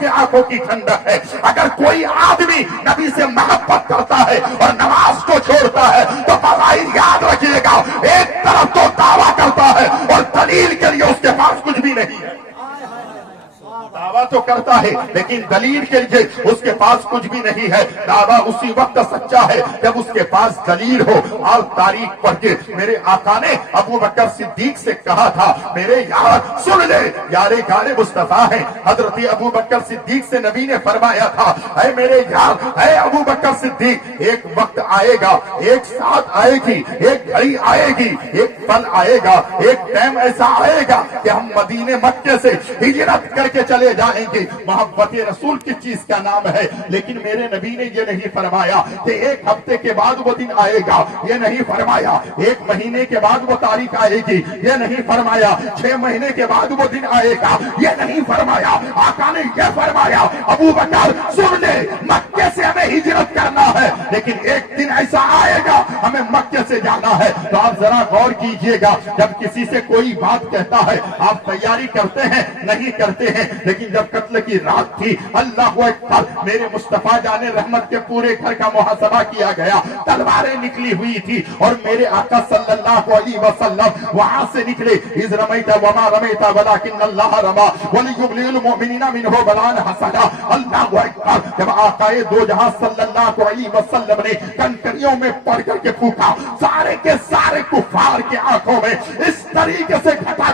کے آنکھوں کی ٹھنڈک ہے۔ اگر کوئی آدمی نبی سے محبت کرتا ہے اور نماز کو چھوڑتا ہے تو بظاہر یاد رکھیے گا ایک طرف تو دعویٰ کرتا ہے اور دلیل کے لیے اس کے پاس کچھ بھی نہیں ہے۔ دعویٰ تو کرتا ہے لیکن دلیل کے لیے اس کے پاس کچھ بھی نہیں ہے۔ دعویٰ اسی وقت سچا ہے جب اس کے پاس دلیل ہو۔ اور تاریخ پڑھ کے میرے آقا نے ابو بکر صدیق سے کہا تھا میرے یار سن لے، یار غار مصطفیٰ ہے۔ حضرت ابو بکر صدیق سے نبی نے فرمایا تھا اے میرے یار، اے ابو بکر صدیق، ایک وقت آئے گا، ایک ساتھ آئے گی، ایک گھڑی آئے گی، ایک پل آئے گا، ایک ٹائم ایسا آئے گا کہ ہم مدینے مکے سے ہجرت کر کے چلے جائیں گے۔ محبت رسول کی چیز کا نام ہے، لیکن میرے نبی نے یہ نہیں فرمایا کہ ایک ہفتے کے بعد وہ دن آئے گا، یہ نہیں فرمایا ایک مہینے کے بعد وہ تاریخ آئے گی، یہ نہیں فرمایا 6 مہینے کے بعد وہ دن آئے گا، یہ نہیں فرمایا۔ آقا نے یہ فرمایا ابو بکر سن لے، مکے سے ہمیں ہجرت کرنا ہے لیکن ایک دن ایسا آئے گا ہمیں مکے سے جانا ہے۔ تو آپ ذرا غور کیجئے گا، جب کسی سے کوئی بات کہتا ہے آپ تیاری کرتے ہیں نہیں کرتے ہیں، لیکن جب قتل کی رات تھی اللہ اکبر، میرے مصطفیٰ جان رحمت کے پورے گھر کا محاسبہ کیا گیا، تلواریں نکلی ہوئی تھی اور میرے آقا صلی اللہ علیہ وسلم وہاں سے نکلے۔ اذ رمیت وما رمیت ولکن اللہ رما وليبلي المؤمنین منہ بلاء حسنا۔ اللہ اکبر، جب آقا دو جہاں صلی اللہ علیہ وسلم نے کنکریوں میں پڑ کر کے پھونکا، سارے کے سارے کفار کے آنکھوں میں اس طریقے سے گھٹا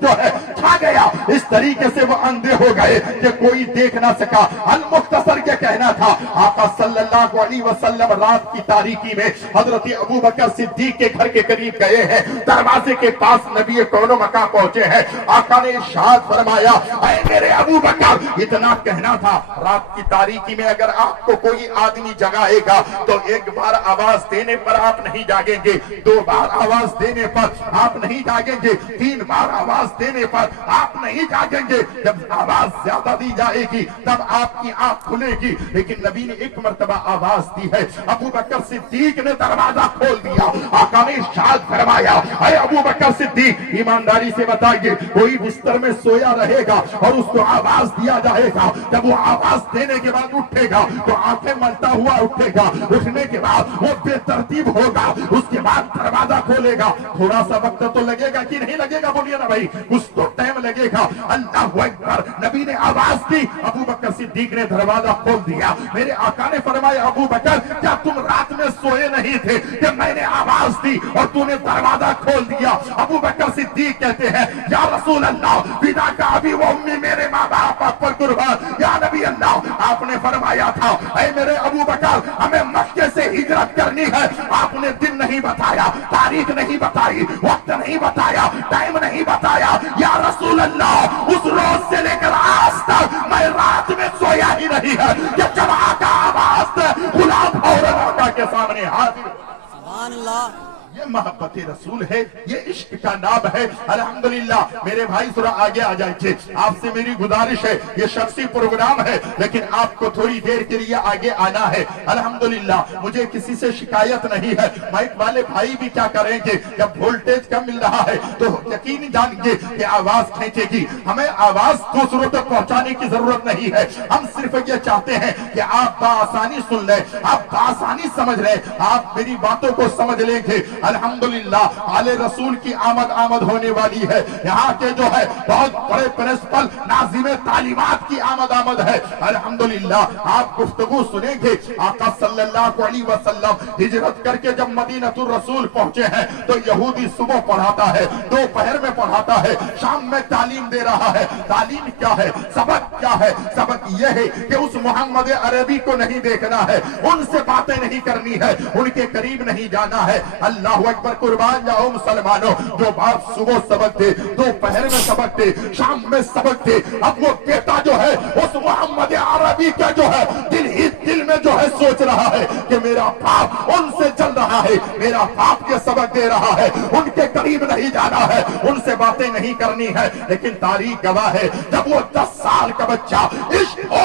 جو ہے کھا گیا، اس طریقے سے وہ اندھے ہو گئے کہ کوئی دیکھ نہ سکا۔ المختصر کے کہنا تھا آقا صلی اللہ علیہ وسلم رات کی تاریکی میں حضرت ابو بکر صدیق کے گھر کے قریب گئے ہیں، دروازے کے پاس نبی کون و مکان پہنچے ہیں۔ آقا نے ارشاد فرمایا اے میرے ابو بکر، اتنا کہنا تھا رات کی تاریکی میں اگر آپ کو کوئی آدمی جگائے گا تو ایک بار آواز دینے پر آپ نہیں جاگیں گے، 2 بار آواز دینے پر آپ نہیں جاگیں گے، 3 بار آواز دینے پر آپ نہیں جاگیں گے۔ جب آواز زیادہ دی جائے گی تب آپ کی آنکھ کھلے گی، لیکن نبی نے ایک مرتبہ آواز دی ہے، ابو بکر صدیق نے دروازہ کھول دیا۔ آقا نے ارشاد فرمایا اے ابو بکر صدیق، ایمانداری سے بتائیے کوئی بستر میں سویا رہے گا اور اس کو آواز دیا جائے گا، جب وہ آواز دینے کے بعد اٹھے گا تو آنکھیں ملتا ہوا اٹھے گا، اٹھنے کے بعد وہ بے ترتیب ہوگا، اس کے بعد دروازہ کھولے گا۔ تھوڑا سا وقت تو لگے گا کہ نہیں لگے گا؟ بولیے نا بھائی، کچھ تو ٹائم لگے گا۔ اللہ اکبر، نبی نے آواز دی، ابو بکر صدیق نے دروازہ کھول دیا۔ میرے آقا نے فرمایا ابو بکر کیا تم رات میں سوئے نہیں تھے کہ میں نے آواز دی اور تو نے دروازہ کھول دیا؟ ابو بکر صدیق کہتے ہیں یا رسول اللہ فدا کا ابی و امی، میرے ماں باپ آپ پر قربان۔ یا نبی اللہ، آپ نے فرمایا تھا اے میرے ابو بکر ہمیں مکے سے ہجرت کرنی ہے، آپ نے دن نہیں بتایا، تاریخ نہیں بتائی، وقت نہیں بتایا، ٹائم نہیں بتایا۔ یا رسول اللہ، اس روز سے لے کر آج تک میں رات میں سویا ہی نہیں ہے کہ جب آقا آواز دے غلام فوراً آقا کے سامنے حاضر۔ سبحان اللہ، یہ محبت رسول ہے، یہ عشق کا نام ہے۔ الحمدللہ میرے بھائی ذرا آگے آ جائیے، آپ سے میری گزارش ہے، یہ شخصی پروگرام ہے لیکن آپ کو تھوڑی دیر کے لیے آگے آنا ہے۔ الحمدللہ مجھے کسی سے شکایت نہیں ہے، مائک والے بھائی بھی کیا کریں گے، جب وولٹیج کم مل رہا ہے تو یقین جانیے کہ آواز کھینچے گی۔ ہمیں آواز دوسروں تک پہنچانے کی ضرورت نہیں ہے، ہم صرف یہ چاہتے ہیں کہ آپ بآسانی سن لیں، آپ بآسانی سمجھ لیں، آپ میری باتوں کو سمجھ لیں گے۔ الحمدللہ آل رسول کی آمد ہونے والی ہے، یہاں کے جو ہے بہت بڑے پرنسپل ناظم تعلیمات کی آمد ہے۔ الحمدللہ آپ گفتگو سنیں گے، آقا صلی اللہ علیہ وسلم ہجرت کر کے جب مدینہ الرسول پہنچے ہیں تو یہودی صبح پڑھاتا ہے، دوپہر میں پڑھاتا ہے، شام میں تعلیم دے رہا ہے۔ تعلیم کیا ہے؟ سبق کیا ہے؟ سبق یہ ہے کہ اس محمد عربی کو نہیں دیکھنا ہے، ان سے باتیں نہیں کرنی ہے، ان کے قریب نہیں جانا ہے۔ اللہ اکبر، قربان جاؤ مسلمانوں، جو باپ صبح سبق دے، دوپہر میں سبق دے، شام میں سبق دے، اب وہ بیٹا جو ہے اس محمد عربی کا جو ہے دل میں جو ہے سوچ رہا ہے کہ میرا باپ ان سے چل رہا ہے، میرا باپ کے سبق دے رہا ہے، ان کے قریب نہیں جانا ہے، ان سے باتیں نہیں کرنی ہے۔ لیکن تاریخ گواہ ہے جب وہ 10 سال کا بچہ عشق ہو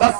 10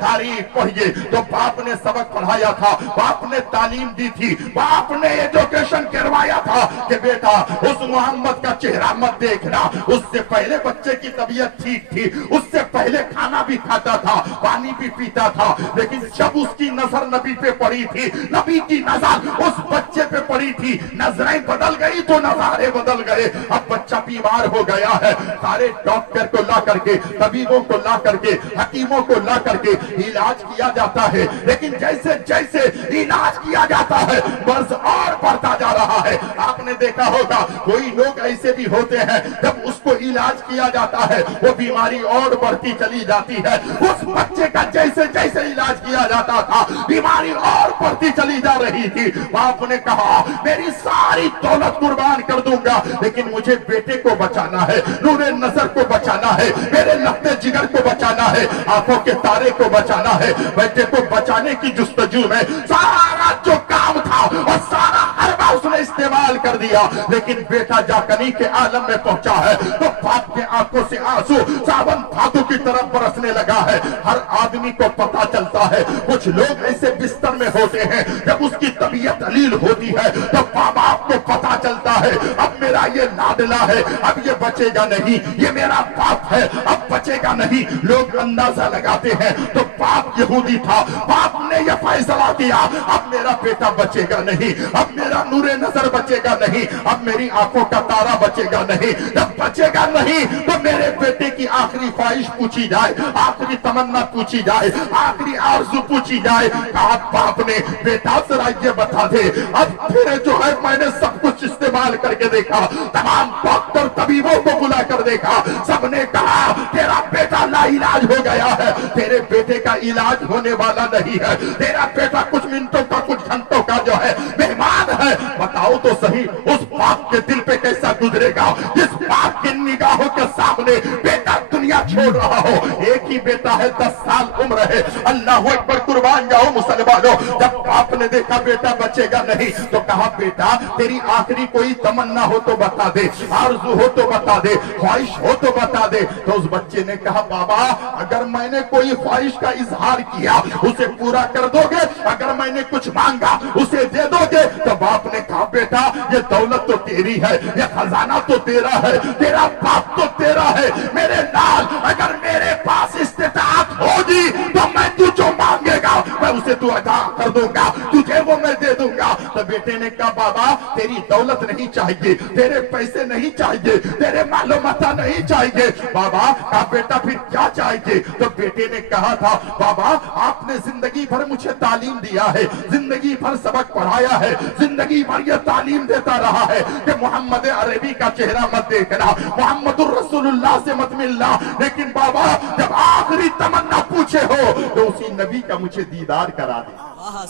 تاریخ پڑھیے تو باپ نے سبق پڑھایا تھا, باپ نے تعلیم دی تھی, باپ نے ایجوکیشن کروایا تھا کہ بیٹا اس محمد کا چہرہ مت دیکھنا, اس سے پہلے بچے کی طبیعت ٹھیک تھی, اس سے پہلے کھانا بھی کھاتا تھا, پانی بھی پیتا تھا, لیکن جب اس کی نظر نبی پہ پڑی تھی, نبی کی نظر اس بچے پہ پڑی تھی, نظریں بدل گئی تو نظارے بدل گئے. اب بچہ بیمار ہو گیا ہے, سارے ڈاکٹر کو لا کر کے, طبیبوں کو لا کر کے, حکیموں کو لا کر کے علاج کیا جاتا ہے, لیکن جیسے جیسے علاج کیا جاتا ہے مرض اور بڑھتا جا رہا ہے. آپ نے دیکھا ہوگا کوئی لوگ ایسے بھی ہوتے ہیں جب اس کو علاج کیا جاتا ہے وہ بیماری اور بڑھتی چلی جاتی ہے. اس بچے کا جیسے جیسے علاج کیا جاتا تھا بیماری اور بڑھتی چلی جا رہی تھی. باپ نے کہا میری ساری دولت قربان کر دوں گا لیکن مجھے بیٹے کو بچانا ہے, نور نظر کو بچانا ہے, میرے لخت جگر کو بچانا ہے, آنکھوں کے تارے کو بچانا ہے. بیٹے کو بچانے کی جستجو میں سارا جو کام تھا اور سارا حربہ اس نے استعمال کر دیا, لیکن بیٹا جاکنی کے عالم میں پہنچا ہے تو باپ کے آنکھوں سے آنسو ساون بھادو کی طرف برسنے لگا ہے. ہر آدمی کو پتا چلتا ہے کچھ لوگ ایسے بستر میں ہوتے ہیں جب اس کی طبیعت علیل ہوتی ہے تو ماں باپ کو پتا چلتا ہے اب میرا یہ لاڈلا ہے, اب یہ بچے گا نہیں, یہ میرا باپ ہے اب بچے گا نہیں. لوگ اندازہ لگاتے ہیں تو باپ یہودی تھا, باپ نے یہ فیصلہ کیا اب میرا بیٹا بچے گا نہیں, اب میرا نور نظر بچے گا نہیں, اب میری آنکھوں کا تارا بچے گا نہیں. جب بچے گا نہیں تو میرے بیٹے کی آخری خواہش پوچھی جائے, آخری تمنا پوچھی جائے, آخری آرزو پوچھی جائے. کہا باپ نے بیٹا ذرا یہ بتا دے, اب پھر جو ہے میں نے سب کچھ استعمال کر کے دیکھا, تمام ڈاکٹر طبیبوں کو بلا کر دیکھا, سب نے کہا تیرا بیٹا لا علاج ہو گیا ہے, تیرے بیٹے کا علاج ہونے والا نہیں ہے, تیرا بیٹا کچھ منٹوں کا کچھ گھنٹوں کا جو ہے مہمان ہے. بتاؤ تو صحیح اس باپ کے دل پہ کیسا گزرے گا جس باپ کی نگاہوں کے سامنے بیٹا دنیا چھوڑ رہا ہو. ایک ہی بیٹا ہے, 10 سال عمر ہے. اللہ اکبر, قربان جاؤ مسلمانوں. جب باپ نے دیکھا بیٹا بچے گا نہیں تو کہا بیٹا تیری آخری کوئی تمنا ہو تو بتا دے, آرزو ہو تو بتا دے, خواہش ہو تو بتا دے. تو اس بچے نے کہا بابا اگر میں نے کوئی خواہش کا اظہار کیا اسے پورا کر دو گے, اگر میں نے کچھ مانگا اسے دے دو گے. تو باپ نے کہا بیٹا یہ دولت تو تیری ہے, یہ خزانہ تو تیرا ہے, تیرا باپ تو تیرا ہے, میرے لال اگر میرے پاس استطاعت ہوگی تو میں تو جو مانگے گا میں اسے تو عطا کر دوں گا, تجھے وہ میں دے دوں گا. تو بیٹے نے کہا بابا تیری دولت نہیں چاہیے, تیرے پیسے نہیں چاہیے, تیرے مال و متاع نہیں چاہیے. بابا کہا بیٹا پھر کیا چاہیے؟ تو بیٹے نے کہا تھا بابا آپ نے زندگی بھر مجھے تعلیم دیا ہے, زندگی بھر سبق پڑھایا ہے, زندگی بھر یہ تعلیم دیتا رہا ہے کہ محمد عربی کا چہرہ مت دیکھنا, محمد الرسول اللہ سے مت ملنا, لیکن بابا جب آخری تمنا پوچھے ہو تو اسی نبی کا مجھے دیدار کرا دے.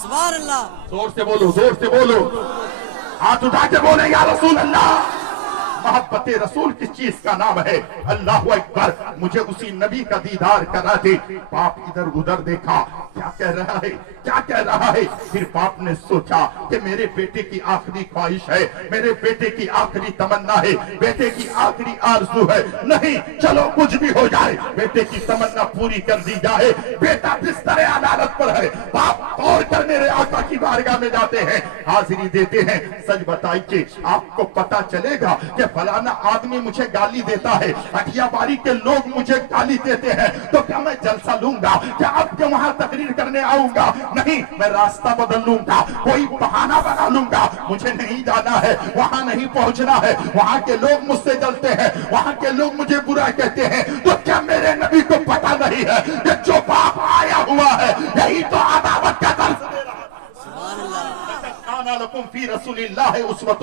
سبحان اللہ. زور سے بولو, زور سے بولو, ہاتھ اٹھا کے بولے یا رسول اللہ. محبت رسول کس چیز کا نام ہے؟ اللہ اکبر, مجھے اسی نبی کا دیدار کرا دے. باپ ادھر ادھر دیکھا, کیا کہہ رہا ہے, کیا کہہ رہا ہے. پھر باپ نے سوچا کہ میرے بیٹے کی آخری خواہش ہے, میرے بیٹے کی آخری تمنا ہے, بیٹے کی آخری آرزو ہے. نہیں چلو کچھ بھی ہو جائے بیٹے کی تمنا پوری کر دی جائے. بیٹا بستر عدالت پر ہے, باپ اور کر میرے آقا کی بارگاہ میں جاتے ہیں, حاضری دیتے ہیں. سچ بتائیے آپ کو پتا چلے گا کہ فلانا آدمی مجھے گالی دیتا ہے, اٹھیا باری کے لوگ مجھے گالی دیتے ہیں, تو کیا میں جلسہ لوں گا, کیا اب کے وہاں تقریر کرنے آؤں گا؟ نہیں, میں راستہ بدل لوں گا, کوئی بہانہ بنا لوں گا. مجھے نہیں جانا ہے, وہاں نہیں پہنچنا ہے, وہاں کے لوگ مجھ سے جلتے ہیں, وہاں کے لوگ مجھے برا کہتے ہیں. تو کیا میرے نبی کو پتا نہیں ہے کہ جو باپ آیا ہوا ہے یہی تو عداوت کا درس دے رہا ہے. سبحان اللہ. کان لکم فی رسول اللہ اسوۃ